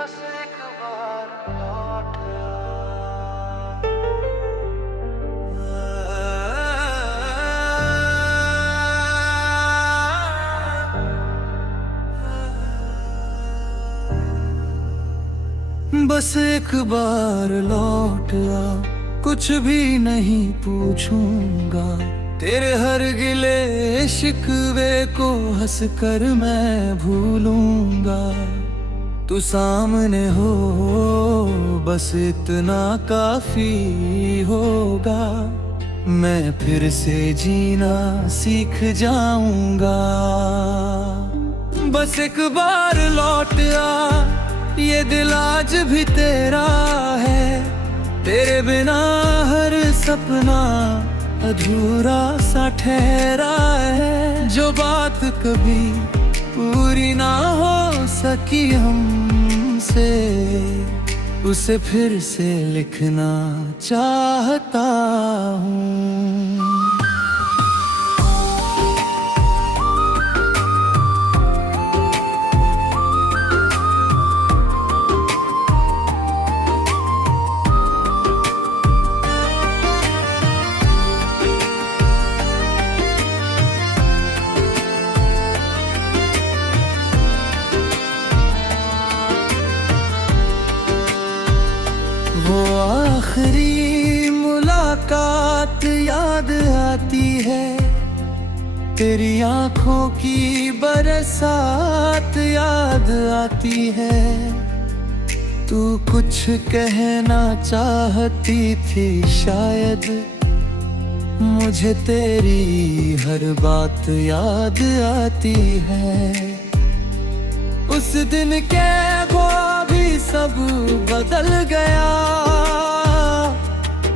बस एक बार लौट बस एक बार लौट आ, कुछ भी नहीं पूछूंगा। तेरे हर गिले शिकवे को हंस कर मैं भूलूंगा। तू सामने हो बस इतना काफी होगा। मैं फिर से जीना सीख जाऊंगा। बस एक बार लौट आ, ये दिल आज भी तेरा है। तेरे बिना हर सपना अधूरा सा ठहरा है। जो बात कभी पूरी ना हो सकी हमसे, उसे फिर से लिखना चाहता हूँ। वो आखिरी मुलाकात याद आती है। तेरी आंखों की बरसात याद आती है। तू कुछ कहना चाहती थी शायद, मुझे तेरी हर बात याद आती है। उस दिन के ख्वाब भी सब बदल गया।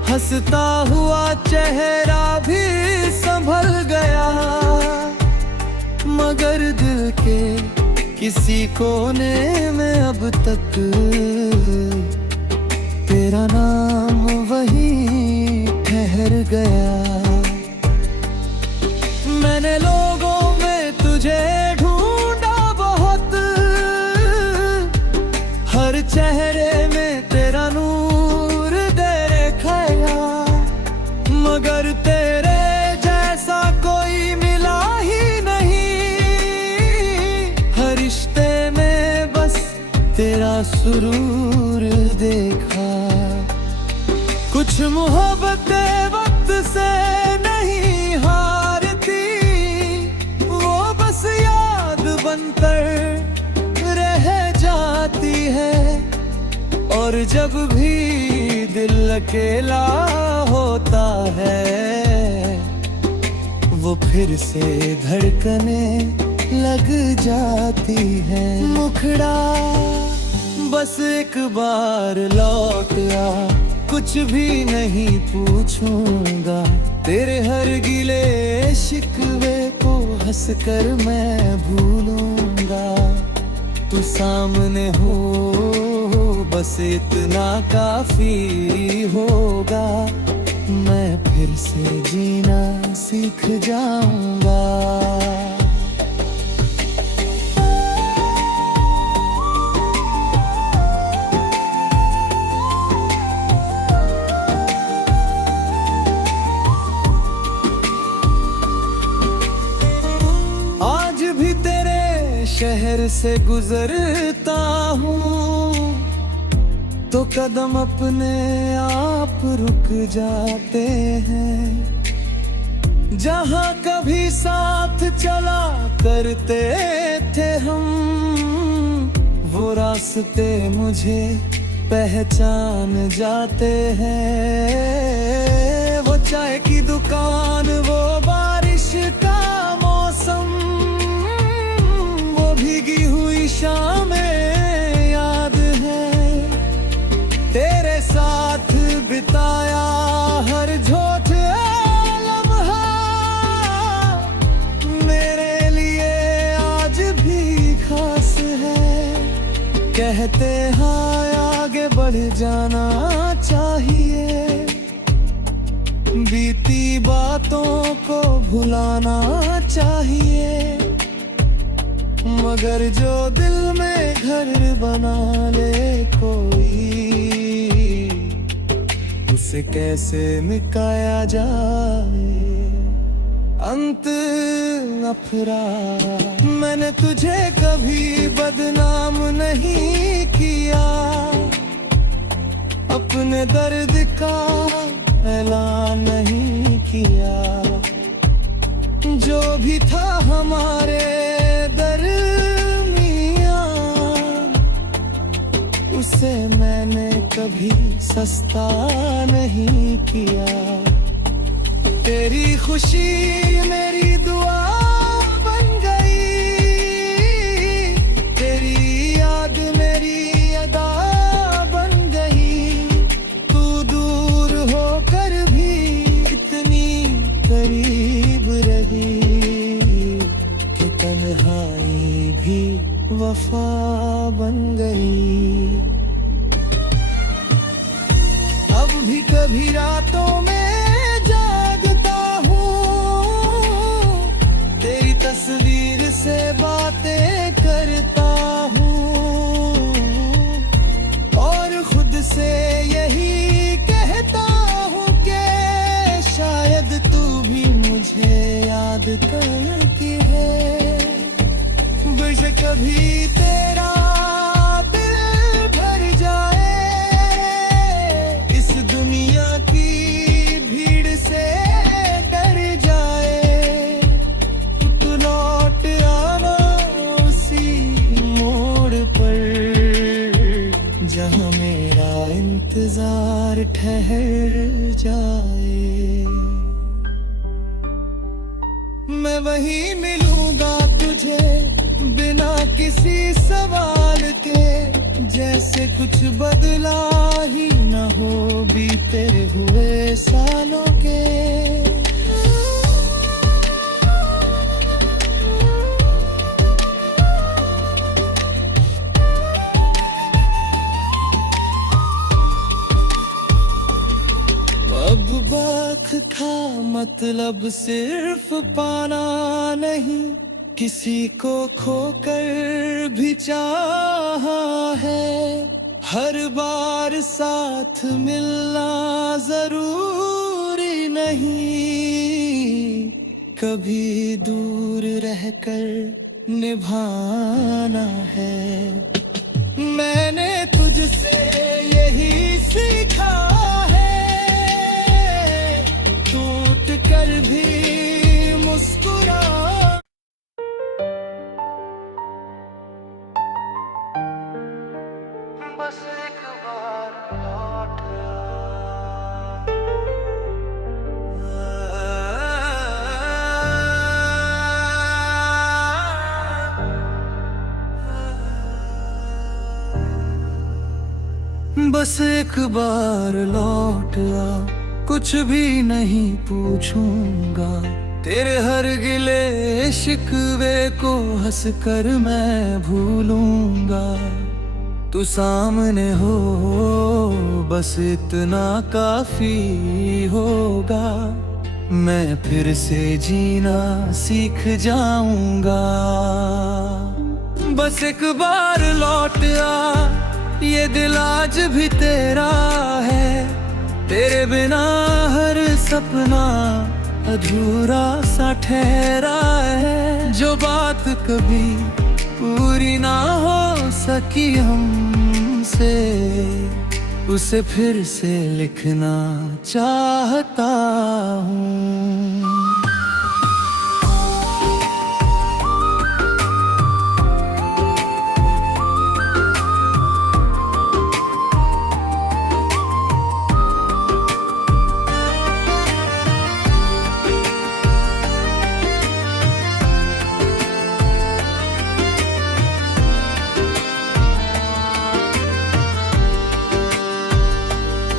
हंसता हुआ चेहरा भी संभल गया। मगर दिल के किसी कोने में अब तक तेरा नाम वहीं ठहर गया। मैंने लोगों में तुझे ढूंढा बहुत, हर चेहरे में तेरा नूर देखा, मगर तेरे जैसा कोई मिला ही नहीं। हर रिश्ते में बस तेरा सुरूर देखा। कुछ मोहब्बतें वक्त से नहीं हारती, वो बस याद बनकर रह जाती है। और जब भी दिल अकेला होता है, वो फिर से धड़कने लग जाती है। मुखड़ा बस एक बार लौट आ, कुछ भी नहीं पूछूंगा। तेरे हर गिले शिकवे को हंस कर मैं भूलूंगा। तू सामने हो बस इतना काफी होगा। मैं फिर से जीना सीख जाऊंगा। आज भी तेरे शहर से गुजरता हूँ, तो कदम अपने आप रुक जाते हैं। जहाँ कभी साथ चला करते थे हम, वो रास्ते मुझे पहचान जाते हैं। वो चाय की दुकान, वो बारिश का मौसम, वो भीगी हुई शामें याद है। तेरे साथ बिताया हर झूठ लम्हा मेरे लिए आज भी खास है। कहते हैं आगे बढ़ जाना चाहिए, बीती बातों को भुलाना चाहिए। मगर जो दिल में घर बना ले कोई, उसे कैसे मिटाया जाए अंत अफरा। मैंने तुझे कभी बदनाम नहीं किया, अपने दर्द का ऐलान नहीं किया। जो भी था हमारे दरमियां, उसे मैंने कभी सस्ता नहीं किया। तेरी खुशी मेरी दुआ बन गई, तेरी याद मेरी अदा बन गई। तू दूर होकर भी इतनी करीब रही कि तन्हाई भी वफा बन गई। अब भी कभी रातों में तस्वीर से बातें करता हूँ और खुद से यही कहता हूँ कि शायद तू भी मुझे याद करती है। बस कभी तेरा दिल भर जाए इस दुनिया की भीड़ से डर जाए, जहाँ मेरा इंतजार ठहर जाए। मैं वहीं मिलूंगा तुझे बिना किसी सवाल के, जैसे कुछ बदला ही न हो बीते हुए सालों के। अब बात था मतलब सिर्फ पाना नहीं, किसी को खोकर भी चाहा है। हर बार साथ मिलना जरूरी नहीं, कभी दूर रहकर निभाना है। मैंने तुझसे यही सीखा है, कर भी मुस्कुरा। बस एक बार लौट बस एक बार लौट आ, कुछ भी नहीं पूछूंगा। तेरे हर गिले शिकवे को हंसकर मैं भूलूंगा। तू सामने हो बस इतना काफी होगा, मैं फिर से जीना सीख जाऊंगा। बस एक बार लौट आ, ये दिल आज भी तेरा है। तेरे बिना हर सपना अधूरा सा ठहरा है। जो बात कभी पूरी ना हो सकी हमसे, उसे फिर से लिखना चाहता हूँ।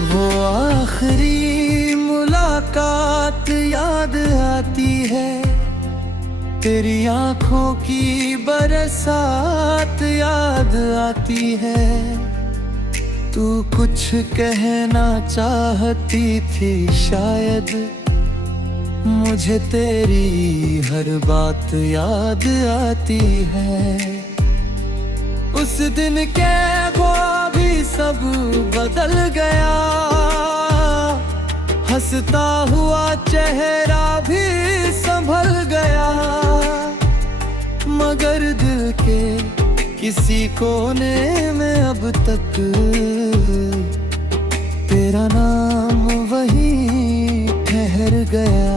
वो आखिरी मुलाकात याद आती है, तेरी आंखों की बरसात याद आती है। तू कुछ कहना चाहती थी शायद, मुझे तेरी हर बात याद आती है। उस दिन के ख्वाब भी सब बदल गया, हंसता हुआ चेहरा भी संभल गया। मगर दिल के किसी कोने में अब तक तेरा नाम वहीं ठहर गया।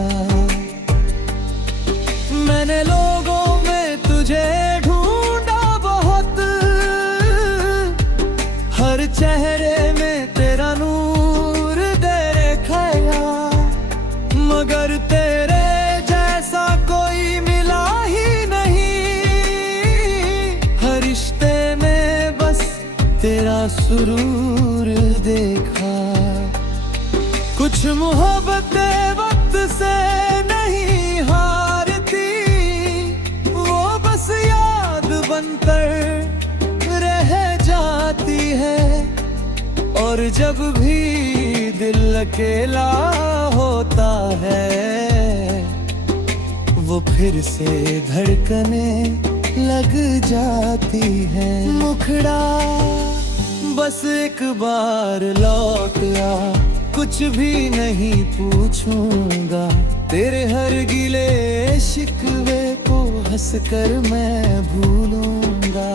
मैंने लोगों में तुझे ढूंढा बहुत, हर चेहरे में तेरा नूर देखा, मगर तेरे जैसा कोई मिला ही नहीं। हर रिश्ते में बस तेरा सुरूर देखा। कुछ मोहब्बतें वक्त से नहीं हारती, वो बस याद बनकर रह जाती है। और जब भी दिल अकेला होता है, वो फिर से धड़कने लग जाती है। मुखड़ा बस एक बार लौट आ, कुछ भी नहीं पूछूंगा। तेरे हर गिले शिकवे को हंसकर मैं भूलूंगा।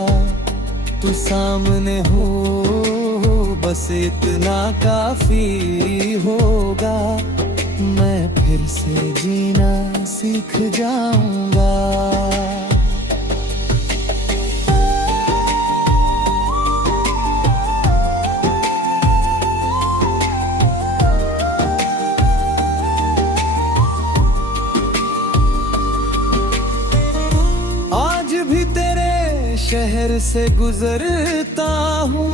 तू सामने हो बस इतना काफी होगा, मैं फिर से जीना सीख जाऊंगा। शहर से गुजरता हूँ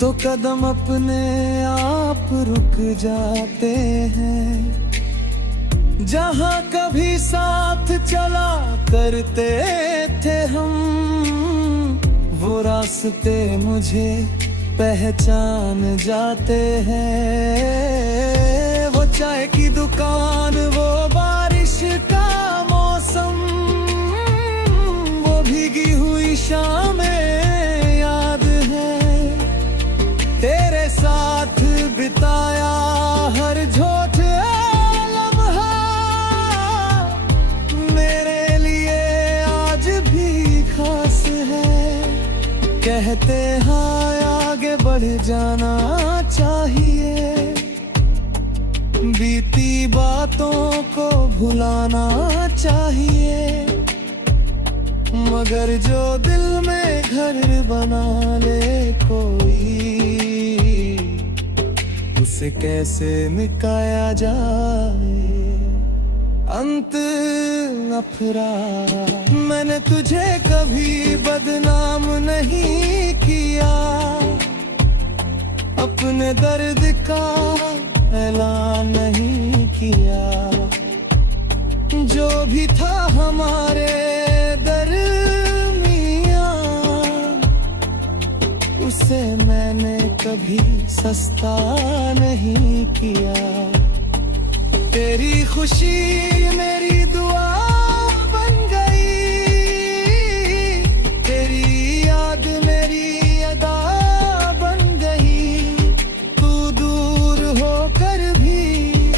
तो कदम अपने आप रुक जाते हैं। जहाँ कभी साथ चला करते थे हम, वो रास्ते मुझे पहचान जाते हैं। वो चाय की दुकान, वो बारिश का मौसम, भीगी हुई शामें याद है। तेरे साथ बिताया हर झूठा लम्हा मेरे लिए आज भी खास है। कहते हैं आगे बढ़ जाना चाहिए, बीती बातों को भुलाना चाहिए। मगर जो दिल में घर बना ले कोई, उसे कैसे मिटाया जाए। अंत अफरा, मैंने तुझे कभी बदनाम नहीं किया, अपने दर्द का ऐलान नहीं किया। जो भी था हमारे उसे मैंने कभी सस्ता नहीं किया। तेरी खुशी मेरी दुआ बन गई, तेरी याद मेरी अदा बन गई। तू दूर होकर भी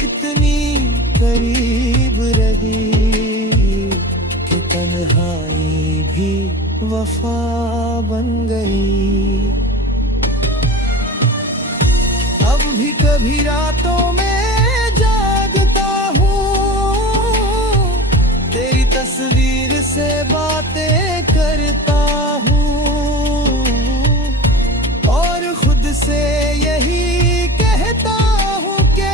इतनी करीब रही कि तन्हाई भी वफा बन गई। अब भी कभी रातों में जागता हूँ, तेरी तस्वीर से बातें करता हूँ, और खुद से यही कहता हूँ कि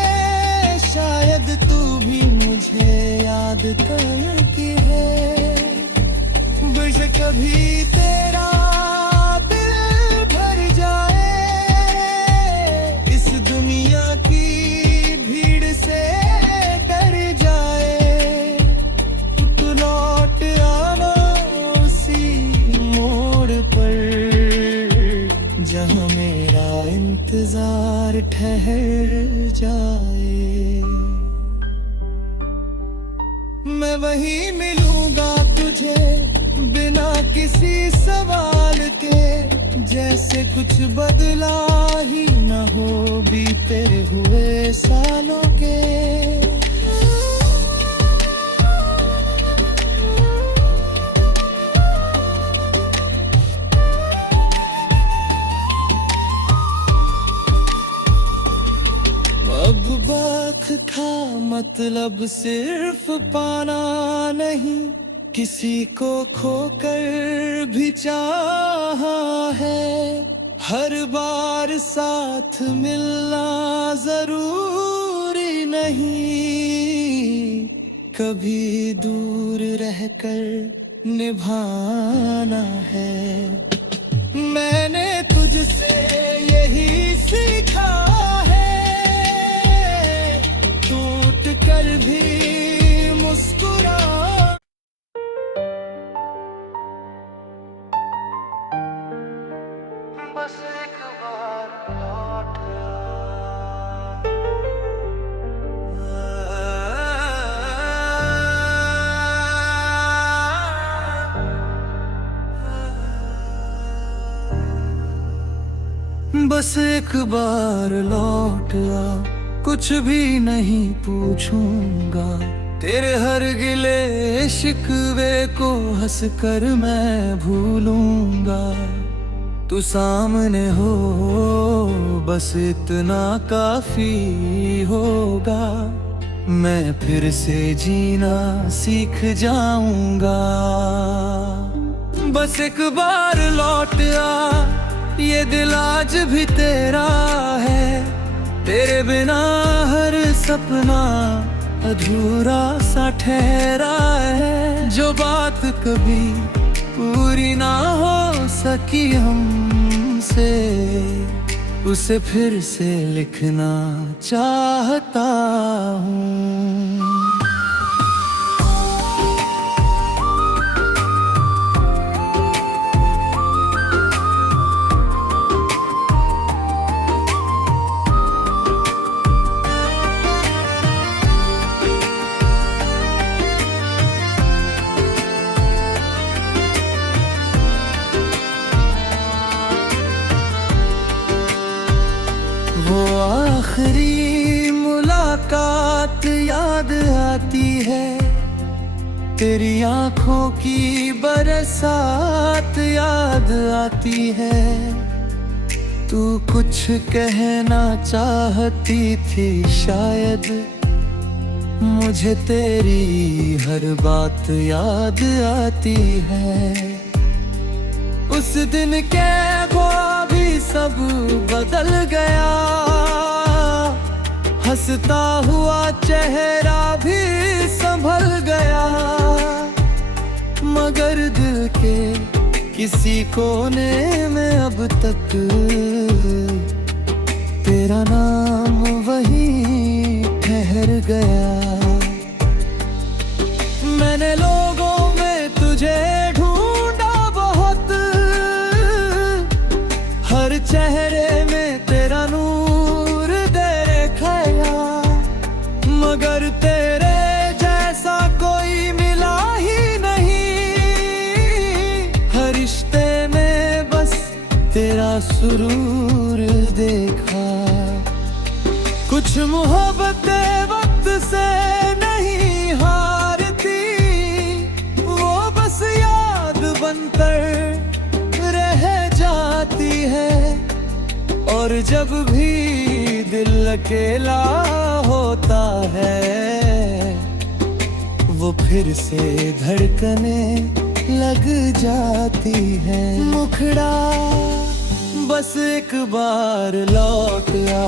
शायद तू भी मुझे याद करती है। बस कभी तेरा दिल भर जाए, इस दुनिया की भीड़ से डर जाए। तू लौट आना उसी मोड़ पर, जहाँ मेरा इंतजार ठहर जाए। मैं वहीं मिलूंगा तुझे बिना किसी सवाल के, जैसे कुछ बदला ही न हो बीते हुए सालों के। अब बात था मतलब सिर्फ पाना नहीं, किसी को खोकर भी चाहा है। हर बार साथ मिलना जरूरी नहीं, कभी दूर रहकर निभाना है। मैंने तुझसे यही सीखा है, टूट कर भी मुस्कुरा। बस एक बार लौट बस एक बार लौट आ, कुछ भी नहीं पूछूंगा। तेरे हर गिले शिकवे को हंस कर मैं भूलूंगा। तू सामने हो बस इतना काफी होगा, मैं फिर से जीना सीख जाऊंगा। बस एक बार लौट आ, ये दिल आज भी तेरा है। तेरे बिना हर सपना अधूरा सा ठहरा है। जो बात कभी पूरी ना हो सकी हमसे, उसे फिर से लिखना चाहता हूँ। वो आखिरी मुलाकात याद आती है, तेरी आंखों की बरसात याद आती है। तू कुछ कहना चाहती थी शायद, मुझे तेरी हर बात याद आती है। उस दिन के ख्वाब भी सब बदल गया, हंसता हुआ चेहरा भी संभल गया। मगर दिल के किसी कोने में अब तक तेरा नाम वहीं ठहर गया। मैंने लोगों में तुझे ढूंढा बहुत, हर चेहरे में तेरा नूर देखा, मगर तेरे जैसा कोई मिला ही नहीं। हर रिश्ते में बस तेरा सुरूर देखा। कुछ मोहब्बतें वक्त से नहीं हारती, वो बस याद बनकर रह जाती है। और जब भी दिल अकेला होता है, वो फिर से धड़कने लग जाती है। मुखड़ा बस एक बार लौट आ,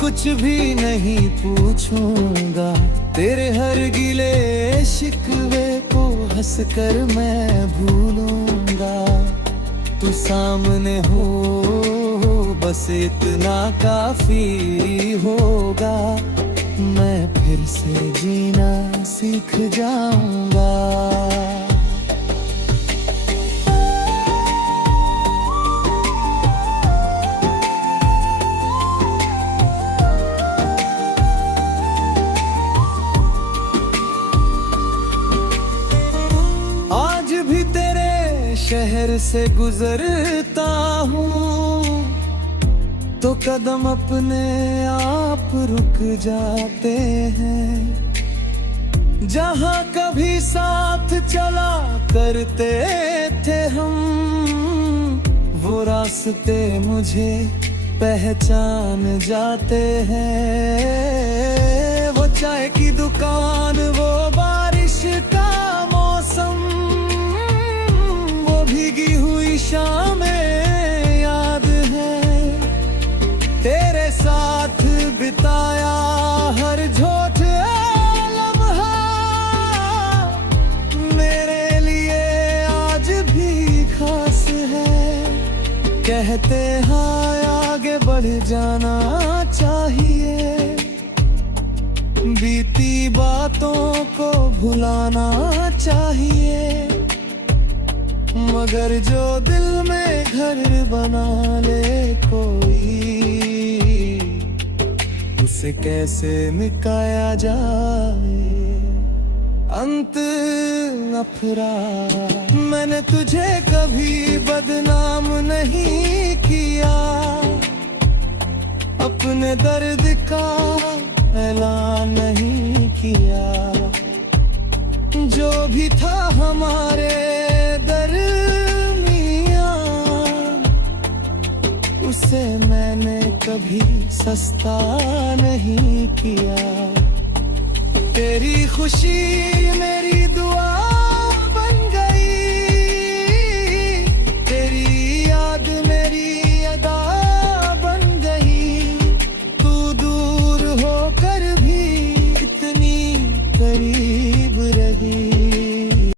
कुछ भी नहीं पूछूंगा। तेरे हर गिले शिकवे को हंसकर मैं भूलूंगा। तू सामने हो बस इतना काफी होगा, मैं फिर से जीना सीख जाऊंगा। आज भी तेरे शहर से गुजरता हूँ तो कदम अपने आप रुक जाते हैं। जहाँ कभी साथ चला करते थे हम, वो रास्ते मुझे पहचान जाते हैं। वो चाय की दुकान, वो बारिश का मौसम, वो भीगी हुई शामें याद है। तेरे साथ बिताया हर झूठ लम्हा मेरे लिए आज भी खास है। कहते हैं आगे बढ़ जाना चाहिए, बीती बातों को भुलाना चाहिए। मगर जो दिल में घर बना ले कोई, उसे कैसे मिटाया जाए। अंत नफरत, मैंने तुझे कभी बदनाम नहीं किया, अपने दर्द का ऐलान नहीं किया। जो भी था हमारे दरमियां, उसे मैंने कभी सस्ता नहीं किया। तेरी खुशी मेरी